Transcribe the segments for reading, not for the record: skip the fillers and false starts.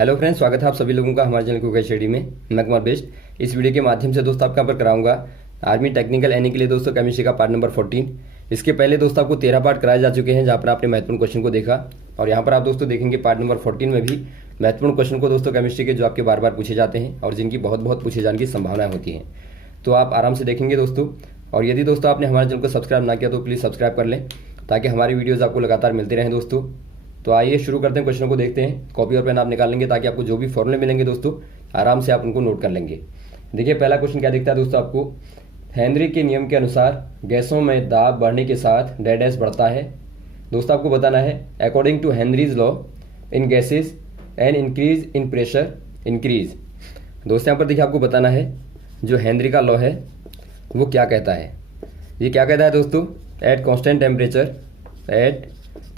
Hello friends, स्वागत है आप सभी लोगों का हमारे चैनल कुक स्टडी में। मैं कुमार बेस्ट। इस वीडियो के माध्यम से दोस्तों आपका पर कराऊंगा आर्मी टेक्निकल एनई के लिए दोस्तों केमिस्ट्री का पार्ट नंबर 14। इसके पहले दोस्तों आपको 13 पार्ट कराए जा चुके हैं, जहाँ पर आपने महत्वपूर्ण क्वेश्चन को देखा। और यहाँ पर आप दोस्तों देखेंगे पार्ट नंबर 14 में भी महत्वपूर्ण क्वेश्चन को दोस्तों केमिस्ट्री के जो आपके बार बार पूछे जाते हैं और जिनकी बहुत बहुत पूछे जाने की संभावनाएं होती हैं, तो आप आराम से देखेंगे दोस्तों। और यदि दोस्तों आपने हमारे चैनल को सब्सक्राइब ना किया तो प्लीज़ सब्सक्राइब कर लें, ताकि हमारी वीडियोज़ आपको लगातार मिलते रहें दोस्तों। तो आइए शुरू करते हैं, क्वेश्चनों को देखते हैं। कॉपी और पेन आप निकाल लेंगे, ताकि आपको जो भी फॉर्मूले मिलेंगे दोस्तों आराम से आप उनको नोट कर लेंगे। देखिए पहला क्वेश्चन क्या दिखता है दोस्तों आपको। हेनरी के नियम के अनुसार गैसों में दाब बढ़ने के साथ डैश बढ़ता है। दोस्तों आपको बताना है according to Henry's law in gases and increase in pressure increase. दोस्तों यहाँ पर देखिए आपको बताना है जो हेनरी का लॉ है वो क्या कहता है। ये क्या कहता है दोस्तों, at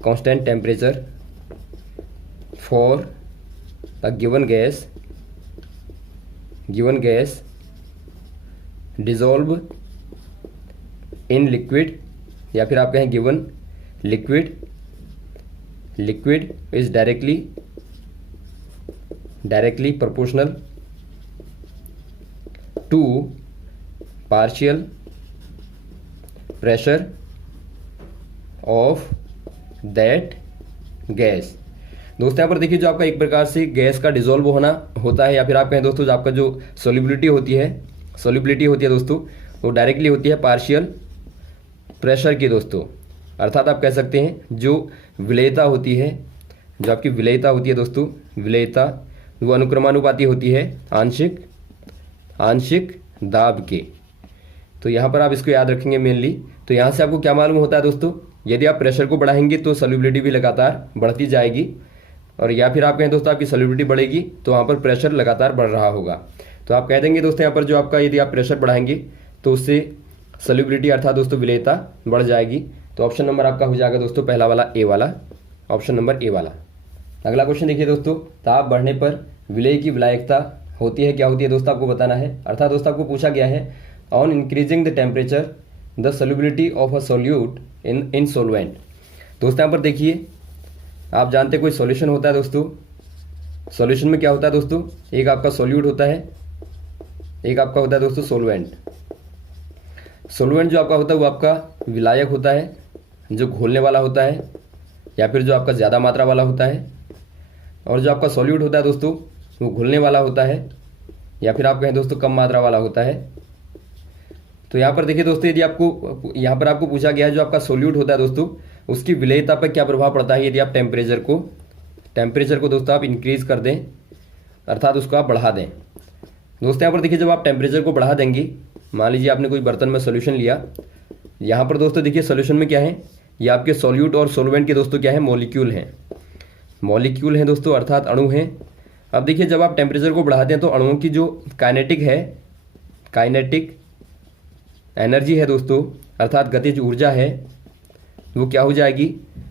constant temperature for a given gas dissolve in liquid, या फिर आप कहें given liquid is directly proportional to partial pressure of that gas. दोस्तों यहाँ पर देखिए जो आपका एक प्रकार से गैस का डिजोल्व होना होता है, या फिर आप कहें दोस्तों जो आपका जो सोलिबिलिटी होती है दोस्तों, वो डायरेक्टली होती है पार्शियल प्रेशर की दोस्तों। अर्थात आप कह सकते हैं जो विलेयता होती है, जो आपकी विलेयता होती है दोस्तों, विलेयता वो अनुक्रमानुपाती होती है आंशिक दाब के। तो यहाँ पर आप इसको याद रखेंगे मेनली। तो यहाँ से आपको क्या मालूम होता है दोस्तों, यदि आप प्रेशर को बढ़ाएंगे तो सॉल्युबिलिटी भी लगातार बढ़ती जाएगी, और या फिर आप कहें दोस्तों आपकी सॉल्युबिलिटी बढ़ेगी तो वहाँ पर प्रेशर लगातार बढ़ रहा होगा। तो आप कह देंगे दोस्तों यहाँ पर जो आपका यदि आप प्रेशर बढ़ाएंगे तो उससे सॉल्युबिलिटी अर्थात दोस्तों विलेयता बढ़ जाएगी। तो ऑप्शन नंबर आपका हो जाएगा दोस्तों पहला वाला ए वाला, ऑप्शन नंबर ए वाला। अगला क्वेश्चन देखिए दोस्तों, ताप बढ़ने पर विलेय की विलायकता होती है क्या होती है दोस्तों आपको बताना है। अर्थात दोस्तों आपको पूछा गया है on increasing the temperature the solubility of a solute in solvent. दोस्तों यहाँ पर देखिए आप जानते कोई सॉल्यूशन होता है दोस्तों, सॉल्यूशन में क्या होता है दोस्तों, एक आपका सोल्यूट होता है, एक आपका होता है दोस्तों सोलवेंट। सोलवेंट जो आपका होता है वो आपका विलायक होता है, जो घोलने वाला होता है, या फिर जो आपका ज़्यादा मात्रा वाला होता है। और जो आपका सोल्यूट होता है दोस्तों वो घुलने वाला होता है, या फिर आप कहें दोस्तों कम मात्रा वाला होता है। तो यहाँ पर देखिए दोस्तों, यदि आपको यहाँ पर आपको पूछा गया है जो आपका सोल्यूट होता है दोस्तों उसकी विलेयता पर क्या प्रभाव पड़ता है। यदि आप टेम्परेचर को दोस्तों आप इंक्रीज कर दें, अर्थात उसको आप बढ़ा दें। दोस्तों यहाँ पर देखिए जब आप टेम्परेचर को बढ़ा देंगे, मान लीजिए आपने कोई बर्तन में सोल्यूशन लिया, यहाँ पर दोस्तों देखिए सोल्यूशन में क्या है, ये आपके सोल्यूट और सोलवेंट के दोस्तों क्या है, मॉलिक्यूल हैं दोस्तों, अर्थात अणु हैं। अब देखिए जब आप टेम्परेचर को बढ़ाते हैं तो अणुओं की जो काइनेटिक एनर्जी है दोस्तों, अर्थात गतिज ऊर्जा है, वो क्या हो जाएगी,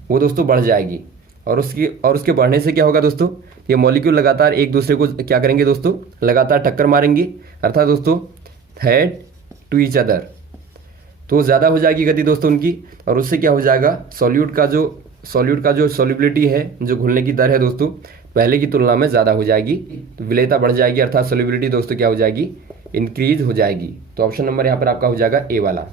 वो दोस्तों बढ़ जाएगी। और उसके बढ़ने से क्या होगा दोस्तों, ये मॉलिक्यूल लगातार एक दूसरे को क्या करेंगे दोस्तों, लगातार टक्कर मारेंगे, अर्थात दोस्तों हेड टू ईच अदर। तो ज़्यादा हो जाएगी गति दोस्तों उनकी, और उससे क्या हो जाएगा, सॉल्यूट का जो सॉल्युबिलिटी है, जो घुलने की दर है दोस्तों पहले की तुलना में ज़्यादा हो जाएगी, तो विलेयता बढ़ जाएगी, अर्थात सॉल्युबिलिटी दोस्तों क्या हो जाएगी, इंक्रीज हो जाएगी। तो ऑप्शन नंबर यहाँ पर आपका हो जाएगा ए वाला।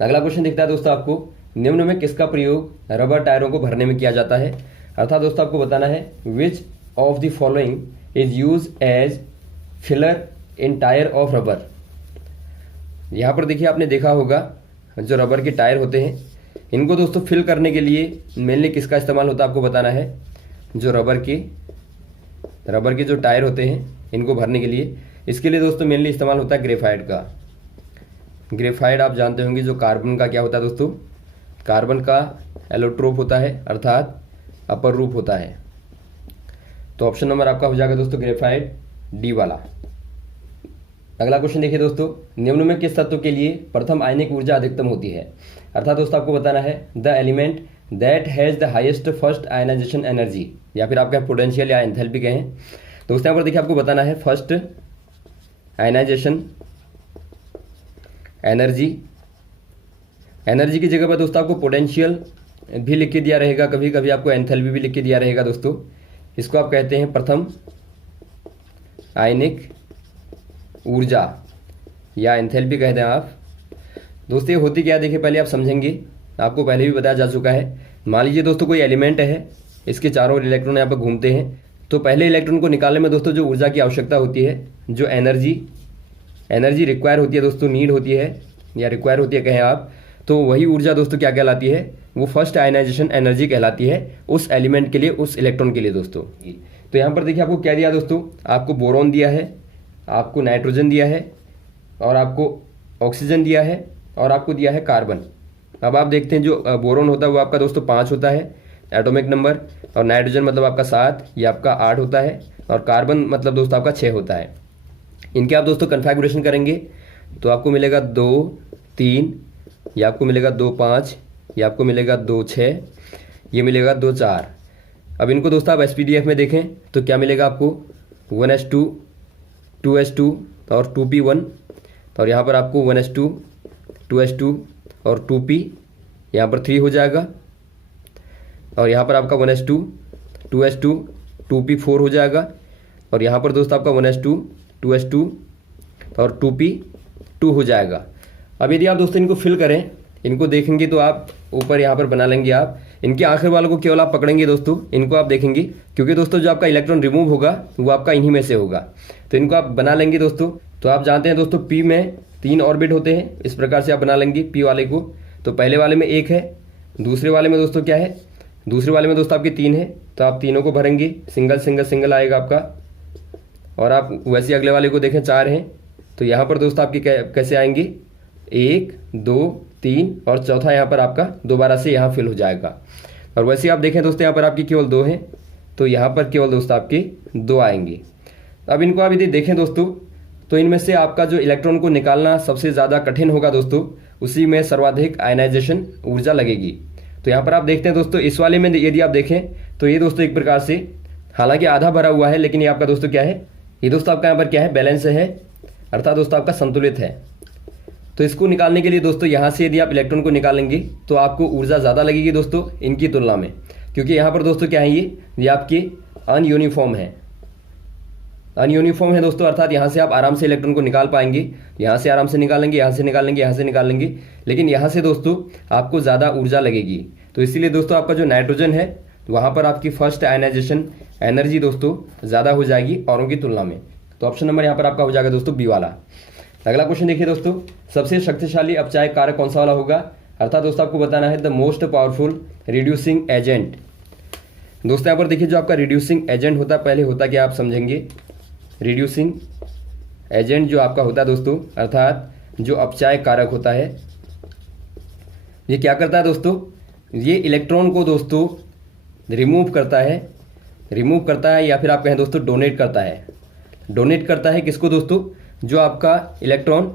अगला क्वेश्चन दिखता है दोस्तों आपको, निम्न में किसका प्रयोग रबर टायरों को भरने में किया जाता है। अर्थात दोस्तों आपको बताना है which of the following is use as filler in tyre of rubber. यहाँ पर देखिए आपने देखा होगा जो रबर के टायर होते हैं इनको दोस्तों फिल करने के लिए मेनली किसका इस्तेमाल होता है आपको बताना है। जो रबर के जो टायर होते हैं इनको भरने के लिए, इसके लिए दोस्तों मेनली इस्तेमाल होता है ग्रेफाइट का। ग्रेफाइट आप जानते होंगे जो कार्बन का क्या होता है दोस्तों, कार्बन का एलोट्रोप होता है, अर्थात अपर रूप होता है। तो ऑप्शन नंबर आपका हो जाएगा दोस्तों ग्रेफाइट डी वाला। अगला क्वेश्चन देखिए दोस्तों, निम्न में किस तत्व के लिए प्रथम आयनिक ऊर्जा अधिकतम होती है। अर्थात दोस्तों आपको बताना है the element that has the highest first ionisation energy, या फिर आप कहें पोटेंशियल या एंथैल्पी कहें। दोस्तों यहाँ पर देखिए आपको बताना है फर्स्ट आयनाइजेशन एनर्जी की जगह पर दोस्तों आपको पोटेंशियल भी लिख के दिया रहेगा, कभी कभी आपको एंथैल्पी भी लिख के दिया रहेगा दोस्तों। इसको आप कहते हैं प्रथम आयनिक ऊर्जा या एंथैल्पी कहते हैं आप। दोस्तों ये होती क्या है देखिए, पहले आप समझेंगे, आपको पहले भी बताया जा चुका है। मान लीजिए दोस्तों कोई एलिमेंट है, इसके चारों ओर इलेक्ट्रॉन यहाँ पर घूमते हैं, तो पहले इलेक्ट्रॉन को निकालने में दोस्तों जो ऊर्जा की आवश्यकता होती है, जो एनर्जी रिक्वायर होती है दोस्तों, नीड होती है या रिक्वायर होती है कहें आप, तो वही ऊर्जा दोस्तों क्या कहलाती है, वो फर्स्ट आयनाइजेशन एनर्जी कहलाती है उस एलिमेंट के लिए, उस इलेक्ट्रॉन के लिए दोस्तों। तो यहाँ पर देखिए आपको क्या दिया दोस्तों, आपको बोरॉन दिया है, आपको नाइट्रोजन दिया है, और आपको ऑक्सीजन दिया है, और आपको दिया है कार्बन। अब आप देखते हैं जो बोरॉन होता है वो आपका दोस्तों 5 होता है एटॉमिक नंबर, और नाइट्रोजन मतलब आपका 7, ये आपका 8 होता है, और कार्बन मतलब दोस्तों आपका 6 होता है। इनके आप दोस्तों कन्फिगरेशन करेंगे तो आपको मिलेगा 2 3, ये आपको मिलेगा 2 5, ये आपको मिलेगा 2 6, ये मिलेगा 2 4। अब इनको दोस्तों आप SPDF में देखें तो क्या मिलेगा आपको 1s2 2s2 और 2p1, और यहाँ पर आपको 1s2 2s2 और 2p, यहाँ पर 3 हो जाएगा, और यहाँ पर आपका 1s2 2s2 2p4 हो जाएगा, और यहाँ पर दोस्तों आपका 1s2 2s2 और 2p2 हो जाएगा। अब यदि आप दोस्तों इनको फिल करें, इनको देखेंगे तो आप ऊपर यहाँ पर बना लेंगे आप, इनके आखिर वालों को केवल आप पकड़ेंगे दोस्तों, इनको आप देखेंगे, क्योंकि दोस्तों जो आपका इलेक्ट्रॉन रिमूव होगा वो आपका इन्हीं में से होगा, तो इनको आप बना लेंगे दोस्तों। तो आप जानते हैं दोस्तों P में 3 ऑर्बिट होते हैं, इस प्रकार से आप बना लेंगे P वाले को। तो पहले वाले में 1 है, दूसरे वाले में दोस्तों क्या है, दूसरे वाले में दोस्तों आपके 3 है, तो आप तीनों को भरेंगे, सिंगल सिंगल सिंगल आएगा आपका। और आप वैसे अगले वाले को देखें 4 हैं, तो यहाँ पर दोस्तों आपके कैसे आएंगे 1 2 3, और चौथा यहाँ पर आपका दोबारा से यहाँ फिल हो जाएगा। और वैसे आप देखें दोस्तों यहाँ पर आपकी केवल 2 हैं, तो यहाँ पर केवल दोस्तों आपके 2 आएंगे। अब इनको आप यदि देखें दोस्तों, तो इनमें से आपका जो इलेक्ट्रॉन को निकालना सबसे ज़्यादा कठिन होगा दोस्तों, उसी में सर्वाधिक आयनाइजेशन ऊर्जा लगेगी। तो यहाँ पर आप देखते हैं दोस्तों, इस वाले में यदि आप देखें तो ये दोस्तों एक प्रकार से हालांकि आधा भरा हुआ है, लेकिन ये आपका दोस्तों क्या है, ये दोस्तों आपका यहाँ पर क्या है, बैलेंस है, अर्थात दोस्तों आपका संतुलित है। तो इसको निकालने के लिए दोस्तों यहाँ से यदि आप इलेक्ट्रॉन को निकालेंगे तो आपको ऊर्जा ज़्यादा लगेगी दोस्तों इनकी तुलना में, क्योंकि यहाँ पर दोस्तों क्या है, ये आपके अनयूनिफॉर्म है, अनयूनिफॉर्म है दोस्तों, अर्थात यहाँ से आप आराम से इलेक्ट्रॉन को निकाल पाएंगे, यहाँ से आराम से निकालेंगे, यहाँ से निकालेंगे, यहाँ से निकालेंगे, लेकिन यहाँ से दोस्तों आपको ज़्यादा ऊर्जा लगेगी। तो इसीलिए दोस्तों आपका जो नाइट्रोजन है वहाँ पर आपकी फर्स्ट आयनाइजेशन एनर्जी दोस्तों ज़्यादा हो जाएगी औरों की तुलना में। तो ऑप्शन नंबर यहाँ पर आपका हो जाएगा दोस्तों बी वाला। अगला क्वेश्चन देखिए दोस्तों, सबसे शक्तिशाली अपचायक कारक कौन सा वाला होगा, अर्थात दोस्तों आपको बताना है the most powerful reducing agent. दोस्तों यहाँ पर देखिए जो आपका रिड्यूसिंग एजेंट होता है, पहले होता क्या आप समझेंगे। रिड्यूसिंग एजेंट जो आपका होता है दोस्तों, अर्थात जो अपचायक कारक होता है, ये क्या करता है दोस्तों, ये इलेक्ट्रॉन को दोस्तों रिमूव करता है या फिर आप कहें दोस्तों डोनेट करता है किसको दोस्तों, जो आपका इलेक्ट्रॉन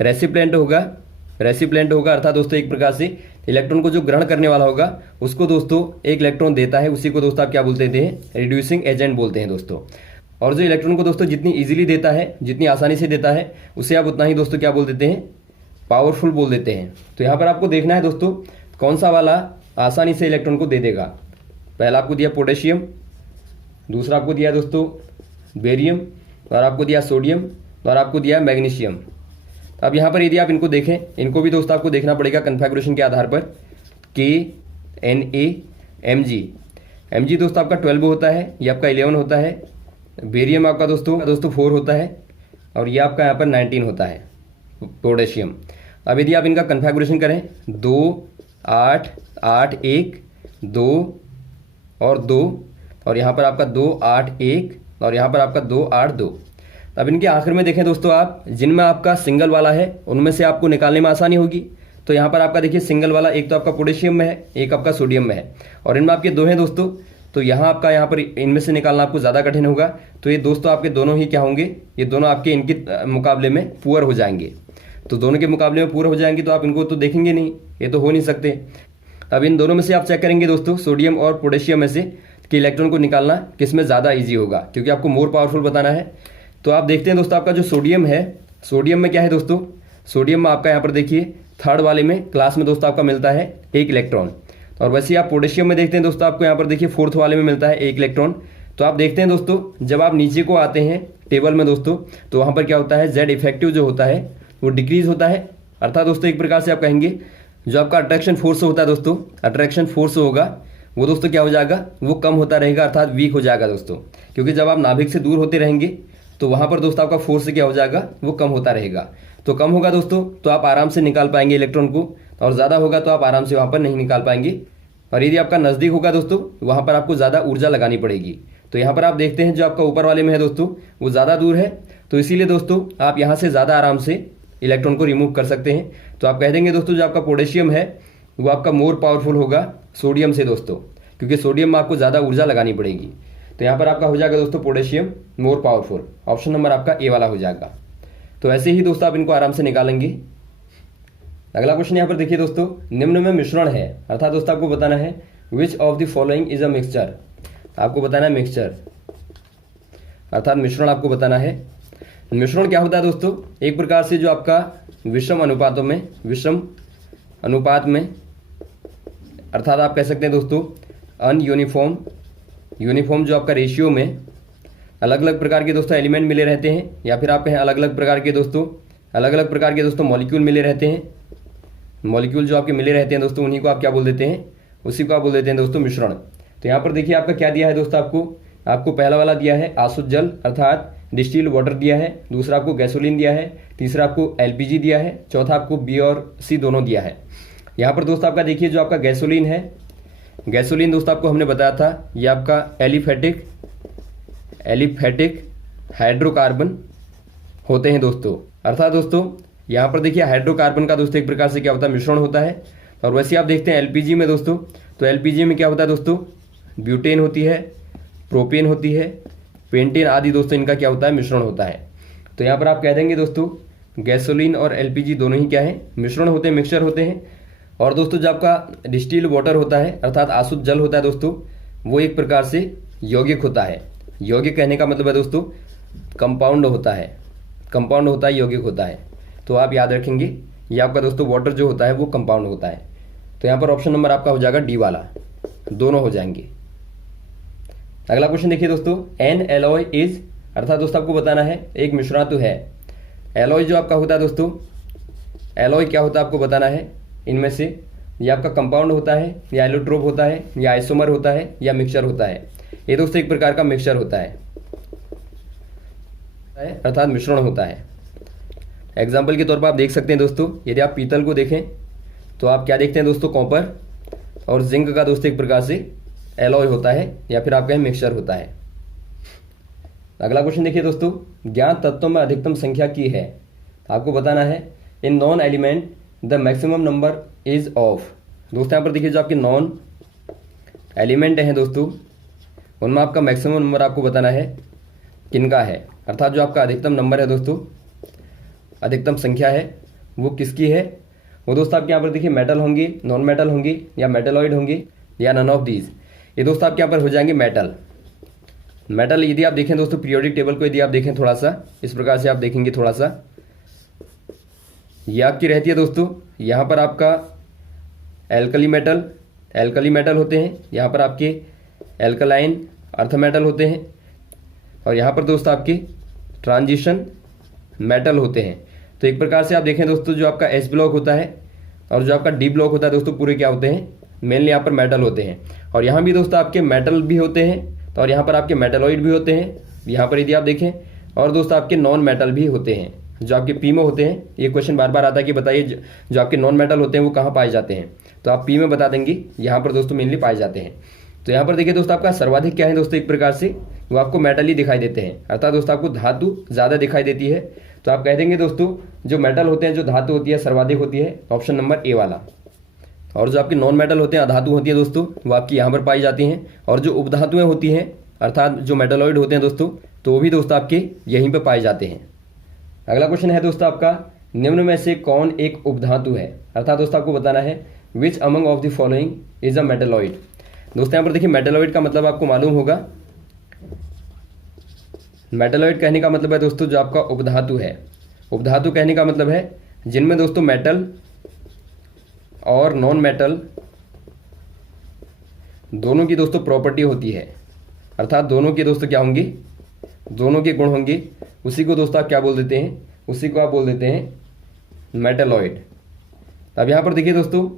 रेसिपिएंट होगा, अर्थात दोस्तों एक प्रकार से इलेक्ट्रॉन को जो ग्रहण करने वाला होगा उसको दोस्तों एक इलेक्ट्रॉन देता है, उसी को दोस्तों आप क्या बोलते हैं, रिड्यूसिंग एजेंट बोलते हैं दोस्तों। और जो इलेक्ट्रॉन को दोस्तों जितनी इजीली देता है, जितनी आसानी से देता है, उसे आप उतना ही दोस्तों क्या बोल देते हैं, पावरफुल बोल देते हैं। तो यहाँ पर आपको देखना है दोस्तों कौन सा वाला आसानी से इलेक्ट्रॉन को दे देगा। पहला आपको दिया पोटेशियम, दूसरा आपको दिया दोस्तों बेरियम, और आपको दिया सोडियम, और आपको दिया मैग्नीशियम। अब यहाँ पर यदि आप इनको देखें, इनको भी दोस्तों आपको देखना पड़ेगा कन्फिगरेशन के आधार पर, Mg दोस्तों आपका 12 होता है, ये आपका 11 होता है, बेरियम आपका दोस्तों 4 होता है, और ये आपका यहाँ पर 19 होता है पोटेशियम। अब यदि आप इनका कन्फिगरेशन करें 2 8 8 1 2 और 2, और यहाँ पर आपका 2 8 1, और यहाँ पर आपका 2 8 2। अब इनके आखिर में देखें दोस्तों आप, जिनमें आपका सिंगल वाला है उनमें से आपको निकालने में आसानी होगी। तो यहाँ पर आपका देखिए सिंगल वाला एक तो आपका पोटेशियम में है, एक आपका सोडियम में है, और इनमें आपके 2 हैं दोस्तों। तो यहाँ आपका यहाँ पर इनमें से निकालना आपको ज़्यादा कठिन होगा। तो ये दोस्तों आपके दोनों ही क्या होंगे, ये दोनों आपके इनके मुकाबले में पुअर हो जाएंगे। तो दोनों के मुकाबले में पुअर हो जाएंगे तो आप इनको तो देखेंगे नहीं, ये तो हो नहीं सकते। अब इन दोनों में से आप चेक करेंगे दोस्तों, सोडियम और पोटेशियम में से कि इलेक्ट्रॉन को निकालना किस में ज़्यादा ईजी होगा, क्योंकि आपको मोर पावरफुल बताना है। तो आप देखते हैं दोस्तों आपका जो सोडियम है, सोडियम में क्या है दोस्तों, सोडियम में आपका यहाँ पर देखिए थर्ड वाले में क्लास में दोस्तों आपका मिलता है 1 इलेक्ट्रॉन। और वैसे आप पोटेशियम में देखते हैं दोस्तों, आपको यहाँ पर देखिए 4th वाले में मिलता है 1 इलेक्ट्रॉन। तो आप देखते हैं दोस्तों, जब आप नीचे को आते हैं टेबल में दोस्तों, तो वहाँ पर क्या होता है, जेड इफेक्टिव जो होता है वो डिक्रीज होता है। अर्थात दोस्तों एक प्रकार से आप कहेंगे जो आपका अट्रैक्शन फोर्स होता है दोस्तों, अट्रैक्शन फोर्स होगा वो दोस्तों क्या हो जाएगा, वो कम होता रहेगा, अर्थात वीक हो जाएगा दोस्तों। क्योंकि जब आप नाभिक से दूर होते रहेंगे तो वहाँ पर दोस्तों आपका फोर्स क्या हो जाएगा, वो कम होता रहेगा। तो कम होगा दोस्तों तो आप आराम से निकाल पाएंगे इलेक्ट्रॉन को, और ज़्यादा होगा तो आप आराम से वहाँ पर नहीं निकाल पाएंगे। और यदि आपका नज़दीक होगा दोस्तों, वहाँ पर आपको ज़्यादा ऊर्जा लगानी पड़ेगी। तो यहाँ पर आप देखते हैं जो आपका ऊपर वाले में है दोस्तों वो ज़्यादा दूर है, तो इसीलिए दोस्तों आप यहाँ से ज़्यादा आराम से इलेक्ट्रॉन को रिमूव कर सकते हैं। तो आप कह देंगे दोस्तों जो आपका पोटेशियम है वो आपका मोर पावरफुल होगा सोडियम से दोस्तों, क्योंकि सोडियम में आपको ज़्यादा ऊर्जा लगानी पड़ेगी। तो यहाँ पर आपका हो जाएगा दोस्तों potassium more powerful, option number आपका ए वाला हो जाएगा। तो ऐसे ही दोस्तों आप इनको आराम से निकालेंगे। अगला क्वेश्चन यहाँ पर देखिए दोस्तों, निम्न में मिश्रण है, अर्थात दोस्तों आपको बताना है which of the following is a mixture. आपको बताना है मिक्सचर, अर्थात मिश्रण आपको बताना है। मिश्रण क्या होता है दोस्तों, एक प्रकार से जो आपका विषम अनुपातों में, विषम अनुपात में, अर्थात आप कह सकते हैं दोस्तों अनयूनिफॉर्म, यूनिफॉर्म जो आपका रेशियो में अलग अलग प्रकार के दोस्तों एलिमेंट मिले रहते हैं, या फिर आप कहें अलग अलग प्रकार के दोस्तों मॉलिक्यूल मिले रहते हैं। मॉलिक्यूल जो आपके मिले रहते हैं दोस्तों उन्हीं को आप क्या बोल देते हैं, उसी को आप बोल देते हैं दोस्तों मिश्रण। तो यहाँ पर देखिए आपका क्या दिया है दोस्तों, आपको पहला वाला दिया है आसुत जल अर्थात डिस्टिल्ड वाटर दिया है, दूसरा आपको गैसोलीन दिया है, तीसरा आपको एलपीजी दिया है, चौथा आपको बी और सी दोनों दिया है। यहाँ पर दोस्तों आपका देखिए जो आपका गैसोलीन है, गैसोलीन दोस्तों आपको हमने बताया था ये आपका एलिफेटिक हाइड्रोकार्बन होते हैं दोस्तों। अर्थात दोस्तों यहाँ पर देखिए हाइड्रोकार्बन का दोस्तों एक प्रकार से क्या होता है, मिश्रण होता है। और वैसे आप देखते हैं एलपीजी में दोस्तों, तो एलपीजी में क्या होता है दोस्तों, ब्यूटेन होती है, प्रोपेन होती है, पेंटेन आदि दोस्तों इनका क्या होता है, मिश्रण होता है। तो यहाँ पर आप कह देंगे दोस्तों गैसोलीन और एलपीजी दोनों ही क्या है, मिश्रण होते हैं, मिक्सचर होते हैं। और दोस्तों जो आपका डिस्टिल्ड वाटर होता है अर्थात आसुत जल होता है दोस्तों, वो एक प्रकार से यौगिक होता है। यौगिक कहने का मतलब है दोस्तों कंपाउंड होता है, कंपाउंड होता है, यौगिक होता है। तो आप याद रखेंगे ये आपका दोस्तों वाटर जो होता है वो कंपाउंड होता है। तो यहाँ पर ऑप्शन नंबर आपका हो जाएगा डी वाला, दोनों हो जाएंगे। अगला क्वेश्चन देखिए दोस्तों, एन एलॉय इज, अर्थात दोस्तों आपको बताना है एक मिश्रातु है। एलॉय जो आपका होता है दोस्तों, एलॉय क्या होता है आपको बताना है, इनमें से ये आपका कंपाउंड होता है या एलोट्रोप होता है या आइसोमर होता है या मिक्सचर होता है। ये दोस्तों एक प्रकार का मिक्सचर होता है, अर्थात मिश्रण होता है। एग्जाम्पल के तौर पर आप देख सकते हैं दोस्तों, यदि आप पीतल को देखें तो आप क्या देखते हैं दोस्तों, कॉपर और जिंक का दोस्तों एक प्रकार से एलॉय होता है या फिर आप कहें मिक्सचर होता है। अगला क्वेश्चन देखिए दोस्तों, ज्ञात तत्वों में अधिकतम संख्या की है। आपको बताना है in non element the maximum number is of. दोस्तों यहाँ पर देखिए जो आपके नॉन एलिमेंट हैं दोस्तों उनमें आपका मैक्सिमम नंबर आपको बताना है किनका है, अर्थात जो आपका अधिकतम नंबर है दोस्तों, अधिकतम संख्या है वो किसकी है। वो दोस्तों आपके यहाँ पर देखिए मेटल होंगी, नॉन मेटल होंगी या मेटलॉइड होंगी या नन ऑफ दीज। ये दोस्तों आपके यहाँ पर हो जाएंगे मेटल। मेटल यदि आप देखें दोस्तों पीरियोडिक टेबल को यदि आप देखें थोड़ा सा इस प्रकार से आप देखेंगे थोड़ा सा, ये आपकी रहती है दोस्तों, यहाँ पर आपका एल्कली मेटल होते हैं, यहाँ पर आपके एल्कलाइन अर्थ मेटल होते हैं, और यहाँ पर दोस्तों आपके ट्रांजिशन मेटल होते हैं। तो एक प्रकार से आप देखें दोस्तों जो आपका एस ब्लॉक होता है और जो आपका डी ब्लॉक होता है दोस्तों पूरे क्या होते हैं, मेनली यहाँ पर मेटल होते हैं। और यहाँ भी दोस्तों आपके मेटल भी होते हैं और यहाँ पर आपके मेटलॉइड भी होते हैं, यहाँ पर यदि आप देखें, और दोस्तों आपके नॉन मेटल भी होते हैं जो आपके पी में होते हैं। ये क्वेश्चन बार बार आता है कि बताइए जो आपके नॉन मेटल होते हैं वो कहाँ पाए जाते हैं, तो आप पी में बता देंगे, यहाँ पर दोस्तों मेनली पाए जाते हैं। तो यहाँ पर देखिए दोस्तों आपका सर्वाधिक क्या है दोस्तों, एक प्रकार से वो आपको मेटल ही दिखाई देते हैं, अर्थात दोस्तों आपको धातु ज़्यादा दिखाई देती है। तो आप कह देंगे दोस्तों जो मेटल होते हैं, जो धातु होती है सर्वाधिक होती है, ऑप्शन नंबर ए वाला। और जो आपके नॉन मेटल होते हैं, अधातु होती है दोस्तों, वो आपकी यहाँ पर पाई जाती हैं। और जो उपधातुएं होती हैं अर्थात जो मेटलॉइड होते हैं दोस्तों, तो वो भी दोस्तों आपके यहीं पर पाए जाते हैं। अगला क्वेश्चन है दोस्तों आपका, निम्न में से कौन एक उपधातु है, अर्थात दोस्तों आपको बताना है which among of the following is a metalloid. दोस्तों यहाँ पर देखिए मेटलॉइड का मतलब आपको मालूम होगा, मेटलॉइड कहने का मतलब है दोस्तों जो आपका उपधातु है। उपधातु कहने का मतलब है जिनमें दोस्तों मेटल और नॉन मेटल दोनों की दोस्तों प्रॉपर्टी होती है, अर्थात दोनों के दोस्तों क्या होंगे, दोनों के गुण होंगे, उसी को दोस्तों आप क्या बोल देते हैं, उसी को आप बोल देते हैं मेटालॉइड। अब यहाँ पर देखिए दोस्तों,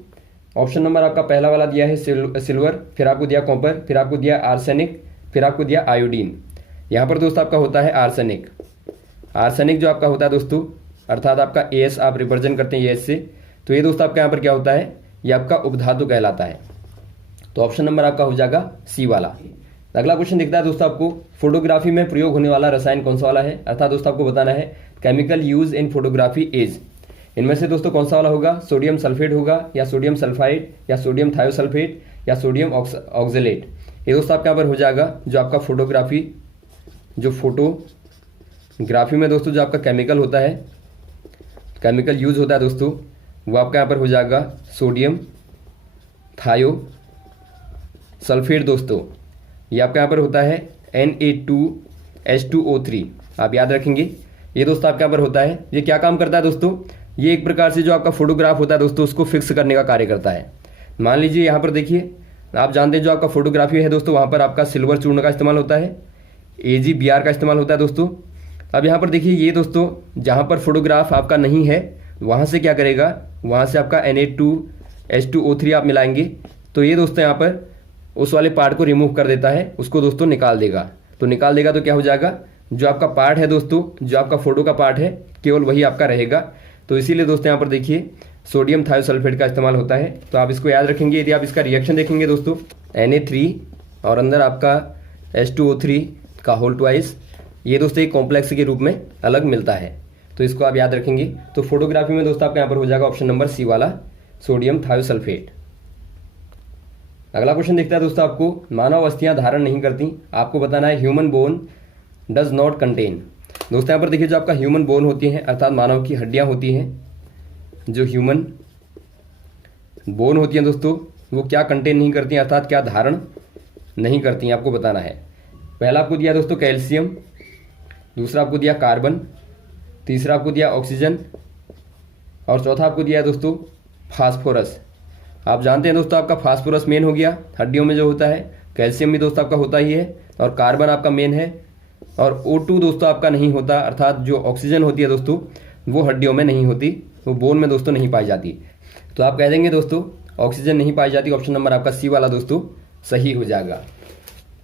ऑप्शन नंबर आपका पहला वाला दिया है सिल्वर, फिर आपको दिया कॉपर, फिर आपको दिया आर्सेनिक, फिर आपको दिया आयोडीन। यहाँ पर दोस्तों आपका होता है आर्सेनिक। आर्सेनिक जो आपका होता है दोस्तों, अर्थात आपका एस आप रिप्रेजेंट करते हैं एस से, तो ये दोस्तों आपका यहाँ पर क्या होता है, ये आपका उपधातु कहलाता है। तो ऑप्शन नंबर आपका हो जाएगा सी वाला। अगला क्वेश्चन दिखता है दोस्तों आपको, फोटोग्राफी में प्रयोग होने वाला रसायन कौन सा वाला है, अर्थात दोस्तों आपको बताना है chemical use in photography is. इनमें से दोस्तों कौन सा वाला होगा, सोडियम सल्फेट होगा, या सोडियम सल्फाइड, या सोडियम थायोसल्फेट, या सोडियम ऑक्जेलेट। ये दोस्तों आपके यहाँ पर हो जाएगा जो आपका फोटोग्राफी, जो फोटोग्राफी में दोस्तों जो आपका केमिकल होता है, केमिकल यूज होता है दोस्तों, वो आपका यहाँ पर हो जाएगा सोडियम थायोसल्फेट दोस्तों। ये आपका यहाँ पर होता है Na2H2O3, आप याद रखेंगे। ये दोस्तों आपके यहाँ पर होता है, ये क्या काम करता है दोस्तों, ये एक प्रकार से जो आपका फोटोग्राफ होता है दोस्तों उसको फिक्स करने का कार्य करता है। मान लीजिए यहाँ पर देखिए, आप जानते हैं जो आपका फोटोग्राफी है दोस्तों, वहाँ पर आपका सिल्वर चूर्ण का इस्तेमाल होता है, AgBr का इस्तेमाल होता है दोस्तों। अब यहाँ पर देखिए, ये दोस्तों जहाँ पर फोटोग्राफ आपका नहीं है वहाँ से क्या करेगा, वहाँ से आपका Na2H2O3 आप मिलाएंगे, तो ये दोस्तों यहाँ पर उस वाले पार्ट को रिमूव कर देता है, उसको दोस्तों निकाल देगा। तो निकाल देगा तो क्या हो जाएगा, जो आपका पार्ट है दोस्तों, जो आपका फोटो का पार्ट है, केवल वही आपका रहेगा। तो इसीलिए दोस्तों यहाँ पर देखिए सोडियम थायोसल्फेट का इस्तेमाल होता है। तो आप इसको याद रखेंगे। यदि आप इसका रिएक्शन देखेंगे दोस्तों, Na3 और अंदर आपका H2O3 का होल ट्वाइस, ये दोस्तों एक कॉम्प्लेक्स के रूप में अलग मिलता है। तो इसको आप याद रखेंगे। तो फोटोग्राफी में दोस्तों आपका यहाँ पर हो जाएगा ऑप्शन नंबर सी वाला, सोडियम थायोसल्फेट। अगला क्वेश्चन देखता है दोस्तों आपको, मानव अस्थियां धारण नहीं करती, आपको बताना है human bone does not contain. दोस्तों यहाँ पर देखिए, जो आपका ह्यूमन बोन होती है, अर्थात मानव की हड्डियां होती हैं, जो ह्यूमन बोन होती हैं दोस्तों, वो क्या कंटेन नहीं करती हैं, अर्थात क्या धारण नहीं करती हैं, आपको बताना है। पहला आपको दिया दोस्तों कैल्शियम, दूसरा आपको दिया कार्बन, तीसरा आपको दिया ऑक्सीजन, और चौथा आपको दिया दोस्तों फास्फोरस। आप जानते हैं दोस्तों, आपका फास्फोरस मेन हो गया हड्डियों में जो होता है, कैल्शियम भी दोस्तों आपका होता ही है, और कार्बन आपका मेन है, और O2 दोस्तों आपका नहीं होता, अर्थात जो ऑक्सीजन होती है दोस्तों वो हड्डियों में नहीं होती, वो बोन में दोस्तों नहीं पाई जाती। तो आप कह देंगे दोस्तों ऑक्सीजन नहीं पाई जाती, ऑप्शन नंबर आपका सी वाला दोस्तों सही हो जाएगा।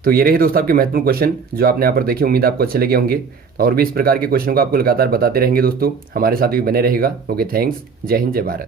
तो ये रही दोस्तों आपके महत्वपूर्ण क्वेश्चन जो आपने यहाँ पर देखे, उम्मीद आपको अच्छे लगे होंगे। और भी इस प्रकार के क्वेश्चन को आपको लगातार बताते रहेंगे दोस्तों, हमारे साथ भी बने रहेगा। ओके, थैंक्स, जय हिंद, जय भारत।